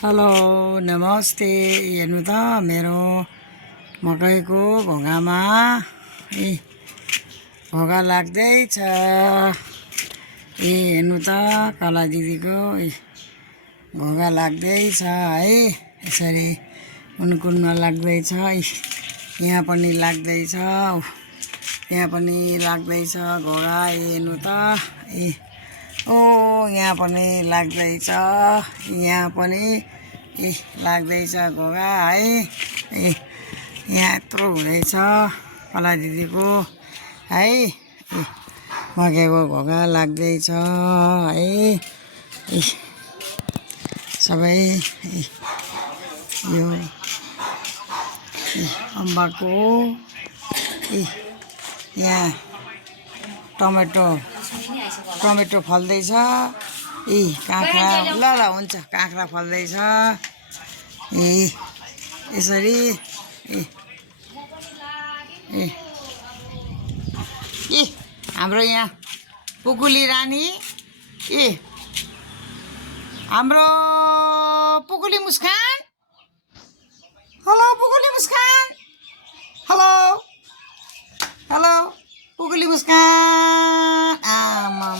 Hello नमस्ते। हेर्नु त मेरो मकैको घोगामा घोगा लाग्दैछ। हेर्नु त काला दिदीको घोगा लाग्दैछ है। यसरी कुनकुनमा लाग्दैछ। यहाँ पनि लाग्दैछ, यहाँ पनि लाग्दैछ घोगा। हेर्नु त यहाँ पनि लाग्दैछ, यहाँ पनि लाग्दैछ घोगा है। यहाँ यत्रो हुँदैछ कला दिदीको है। मकैको घोगा लाग्दैछ है। सबै यो अम्बाको यहाँ टमेटो फल्दैछ। काँक्रा ल हुन्छ, काँक्रा फल्दैछ। यसरी हाम्रो यहाँ पुकुली रानी हाम्रो पुकुली मुस्कान। हेलो पुकुली मुस्कान, हेलो हेलो पुकुली मुस्कान। आमा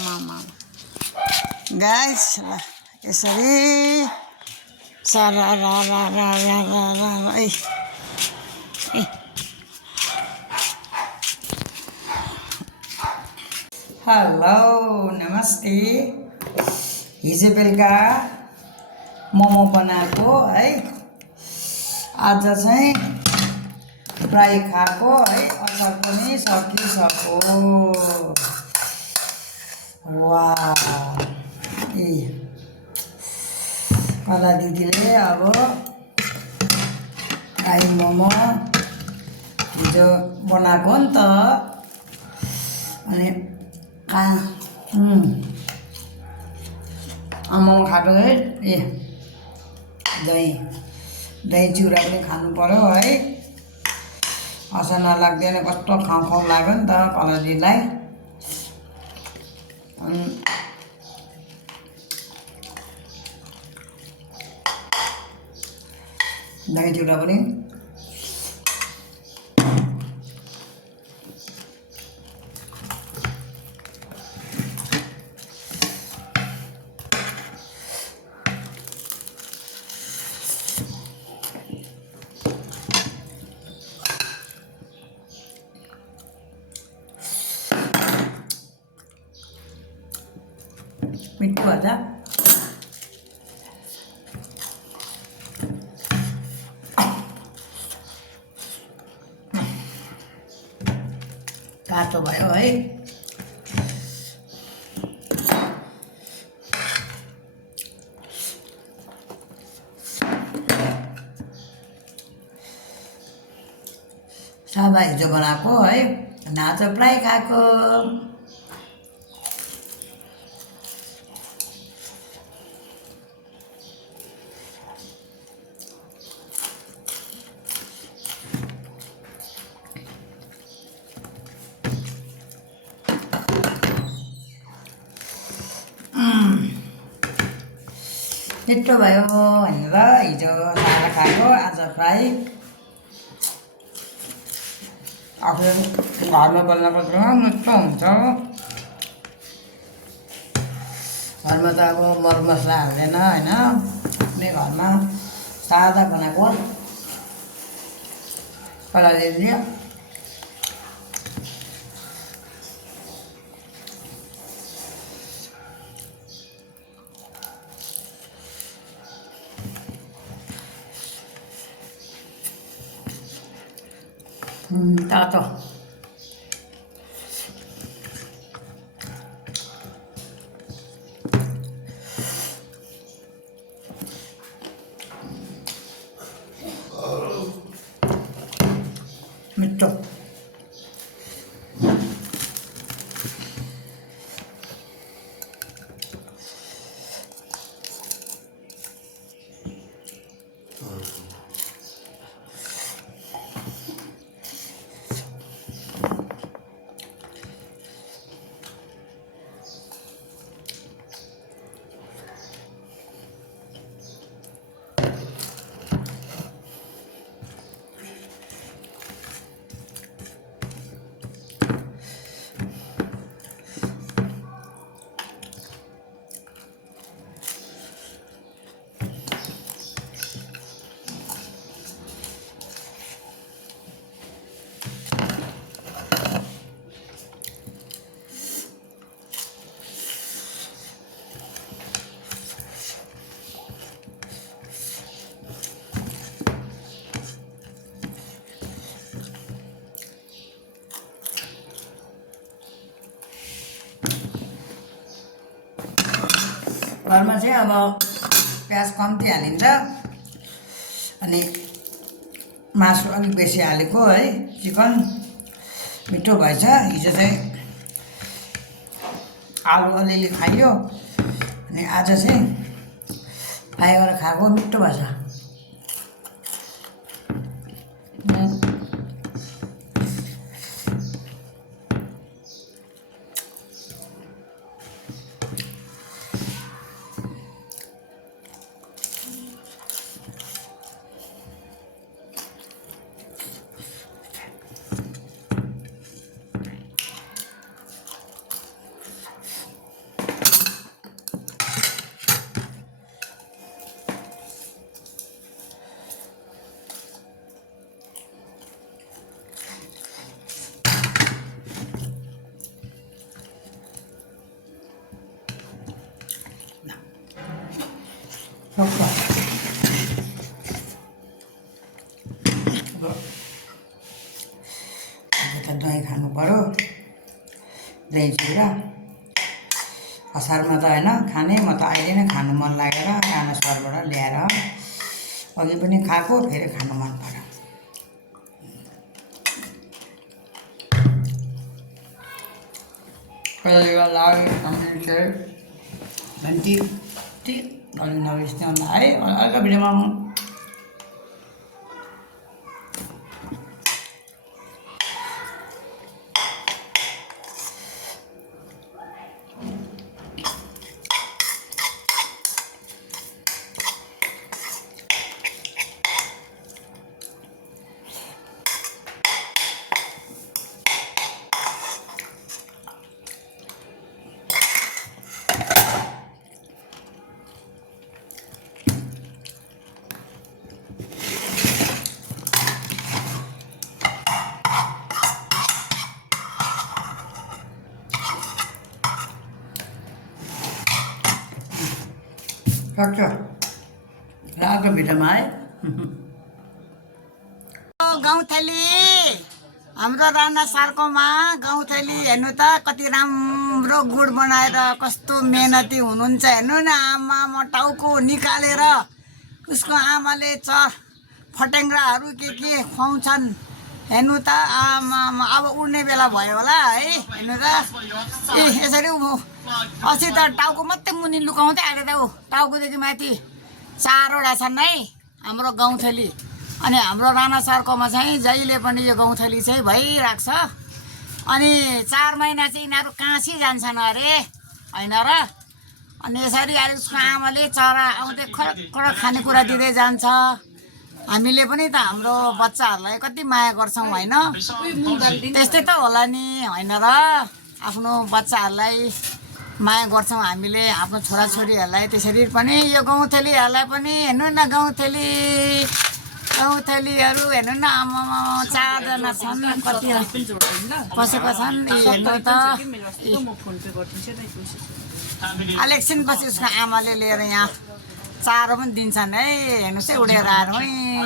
गाइस ल यसरी सारा रा रा रा रा रा रा हेलो नमस्ते। हिजो बेलुका मोमो बनाएको है। आज चाहिँ फ्राई खाएको है। अचार पनि सकिसक्यो। वाह कला दिदीले अब फ्राई मोमो हिजो बनाएको नि त। अनि मोमो खाएको है। दही चिउरा पनि खानु पर्यो है। असा नलाग्दैन, कस्तो खाउँ खाउँ लाग्यो नि त कला दिदीलाई। दही चिउरा पनि मिठो भन्छ। काँचो भयो है। सादा हिजो बनाएको है। नाचो फ्राई खाएको। मिठो भयो भनेर हिजो सादा खाएको, आज फ्राई। आफूले घरमा बनाएको मिठो हुन्छ। घरमा त अब मरमसला हाल्दैन होइन। आफ्नै घरमा सादा बनाएको कला दिदीले। तातो मिठो। असारमा चाहिँ अब प्याज कम्ती हालिन्छ अनि मासु अलिक बेसी हालेको है चिकन मिठो भएछ हिजो चाहिँ आलु अलिअलि खाइयो अनि आज चाहिँ फ्राई गरेर खाएको मिठो भएछ दही खानु पर्यो दही चिउरा असारमा त होइन खाने म त अहिले नै खानु मन लागेर राना सरबाट ल्याएर अघि पनि खाएको फेरि खानु मन पर्यो घन्टी है अर्को भिडियोमा सक्छ रातो भिडियोमा है गौँथली हाम्रो राना सालकोमा गौँथली हेर्नु त कति राम्रो गुड बनाएर कस्तो मेहनती हुनुहुन्छ हेर्नु न आमा टाउको निकालेर उसको आमाले फटेङ्ग्राहरू के खुवाउँछन् हेर्नु त आमा अब उड्ने बेला भयो होला है हेर्नु त ए यसरी अस्ति त टाउको मात्रै मुनि लुकाउँदै आएको त ऊ टाउकोदेखि माथि 4वटा छन् है हाम्रो गौँथली अनि हाम्रो राना सरकोमा चाहिँ जहिले पनि यो गौँथली चाहिँ भइरहेको छ अनि 4 महिना चाहिँ यिनीहरू काँसी जान्छन् अरे होइन र अनि यसरी अहिले उसको आमाले चरा आउँदै खडक खानेकुरा दिँदै जान्छ हामीले पनि त हाम्रो बच्चाहरूलाई कति माया गर्छौँ होइन त्यस्तै त होला नि होइन र आफ्नो बच्चाहरूलाई माया गर्छौँ हामीले आफ्नो छोराछोरीहरूलाई त्यसरी पनि यो गौँथलीहरूलाई पनि हेर्नु न गौँथलीहरू हेर्नु न आमामा 4 जना छन् कति बसेका छन् हेर्नु त इलेक्सनपछि उसको आमाले लिएर यहाँ चारो पनि दिन्छन् है हेर्नुहोस् है उडेर आएर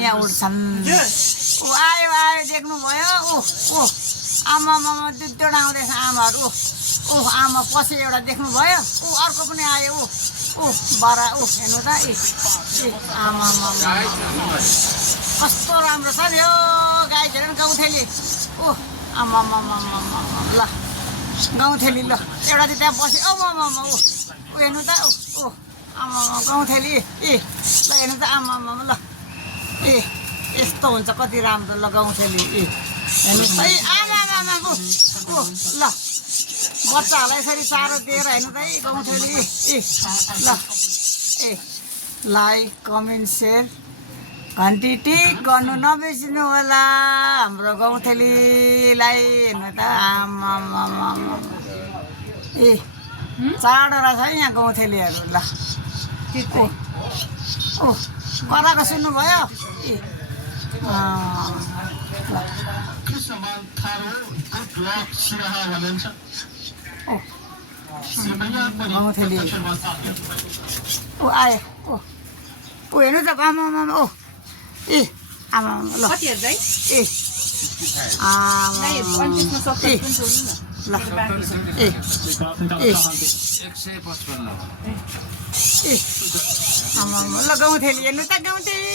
यहाँ उड्छन् ऊ आयो देख्नुभयो आमामा 2 आउँदैछ आमाहरू आमा पछि एउटा देख्नुभयो अर्को पनि आयो बरा हेर्नु त आमा कस्तो राम्रो छ नि यो गाई झेर गौँथली आमा ल गौँथली ल एउटा चाहिँ त्यहाँ बस्यो हेर्नु त आमा गौँथली ल हेर्नु त आमा ल यस्तो हुन्छ कति राम्रो ल गौँथली हेर्नु है आमा ल बच्चाहरूलाई यसरी चारो दिएर हेर्नु त गौँथली ल लाइक कमेन्ट सेयर घन्टी टिक गर्नु नबिर्सिनु होला हाम्रो गौँथलीलाई हेर्नु त आमा 4वटा छ यहाँ गौँथलीहरू ल कराएको सुन्नुभयो गौँथली आयो हेर्नु त आमा आमा ल ल ए ए ए आमा ल गाउँथेली हेर्नु त गाउँथेली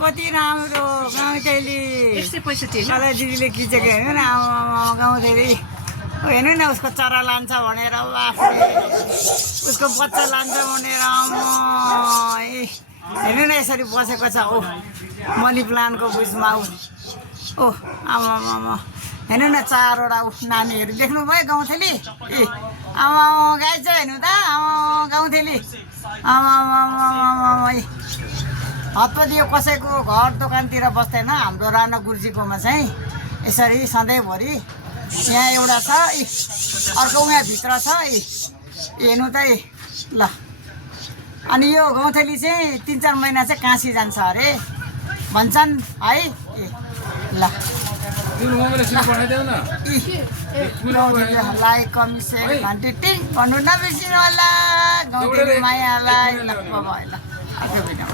कति राम्रो गाउँथेली सधैँ दिदीले खिचेको हेर्नु न आमा गाउँथेली हेर्नु न उसको चरा लान्छ भनेर आफूले उसको बच्चा लान्छ भनेर हेर्नु न यसरी बसेको छ ओ मनी प्लान्टको बुझमा ओ आमा हेर्नु न 4वटा नानीहरू देख्नुभयो गाउँथेली ए आमा गाई छ हेर्नु त आमा गाउँथेली आमा हतपति यो कसैको घर दोकानतिर बस्दैन हाम्रो राणा गुरुजीकोमा चाहिँ यसरी सधैँभरि यहाँ एउटा छ अर्को यहाँ भित्र छ हेर्नु त ल अनि यो गाउँथेली चाहिँ 3-4 महिना चाहिँ काँसी जान्छ अरे भन्छन् है ल लाइक कमेन्ट सेयर घन्टी टिङ भन्नु नबिर्सिनु होला गाउँथेली मायालाई ल भयो ल अर्को भिडियो